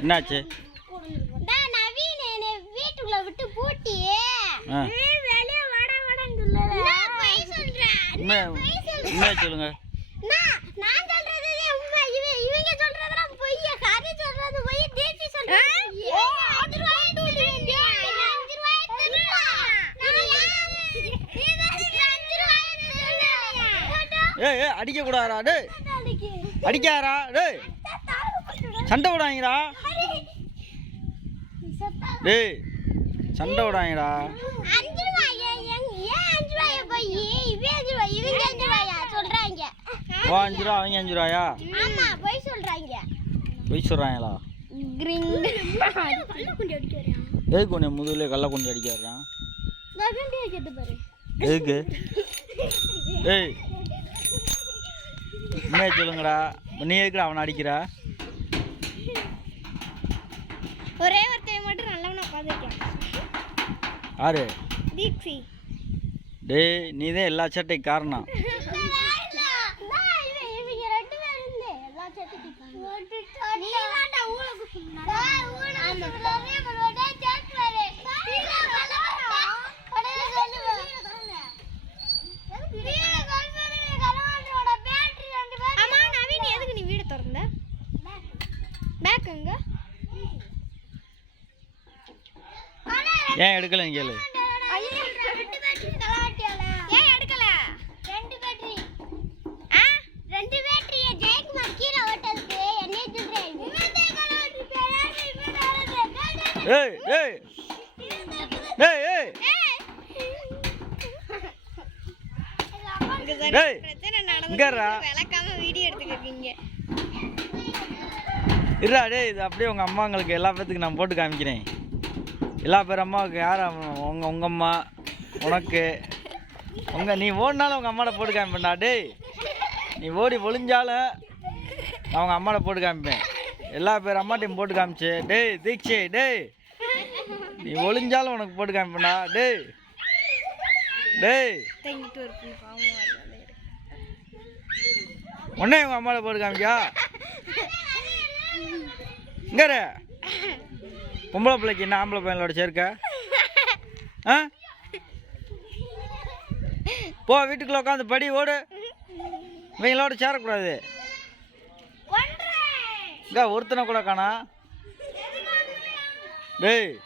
என்னாச்சு? டேய், நவீன் என்னை வீட்டுக்குள்ள விட்டு பூட்டி ஆ. வெளியே வாடா வாடான்னு சொல்லல நான் பொய் சொல்றேன். உண்மை உண்மையை சொல்லுங்க. ஏய் ஏய் அடிக்கக்கூடாதா டேய். அடிக்காரா டேய். சண்டை விடாங்கடா டேய் சண்டை விடாங்கடா ஓ அஞ்சு ரூபா அவங்க அஞ்சு ரூபாயா? போய் சொல்றாங்க. பொய் அடிக்கிறேன் எதுக்கு உன்னை முதுகுல கள்ள கொண்டு கேட்டு பாரு எதுக்கு? ஏய் உண்மையை சொல்லுங்கடா. நீ எதுக்குடா அவனை அடிக்கிறா? ஒரே ஒருத்தைய மட்டும் நல்லவனா உட்காந்துருக்கேன் யாரு? தீக்ஷி. டேய் நீ தான் எல்லா சட்டைக்கு காரணம். ஆமா நவீன் எதுக்கு நீ வீடு திறந்த? பேக் எங்க ஏன் எடுக்கலைன்னு கேளு ஏன் எடுக்கல ரெண்டு பேட்டரி ஆ ரெண்டு பேட்டரி ஜெயக்குமார் கீழே ஓட்டதுக்கு என்னைய சொல்றேன் ஏய் ஏய். ஏய் ஏய். ஏய். விளக்காம வீடியோ எடுத்துக்கிருக்கீங்க இருடா டேய் இது அப்படியே உங்கள் அம்மாங்களுக்கு எல்லா பேத்துக்கு நான் போட்டு காமிக்கிறேன். எல்லா பேர் அம்மாவுக்கு யார் உங்கள் உங்கள் அம்மா உனக்கு. உங்கள் நீ ஓடினாலும் உங்கள் அம்மாட்ட போட்டு காமிப்பேன்டா டேய். நீ ஓடி ஒளிஞ்சாலும் நான் உங்கள் அம்மாட்ட போட்டு காமிப்பேன். எல்லா பேர் அம்மாட்டையும் போட்டு காமிச்சு டேய் தீக்ஷி டேய். நீ ஒளிஞ்சாலும் உனக்கு போட்டு காமிப்பேன்டா டேய். டேய். உன்னே உங்கள் அம்மாட்ட போட்டு காமிக்கா இங்கே பொம்பளை பிள்ளைக்கு என்ன ஆம்பளை பையனோட சேர்க்க? ஆ? போ வீட்டுக்குள்ள உட்காந்து படி ஓடு. இவங்களோட சேரக்கூடாது. இங்க ஒருத்தனை கூட காணா. டேய்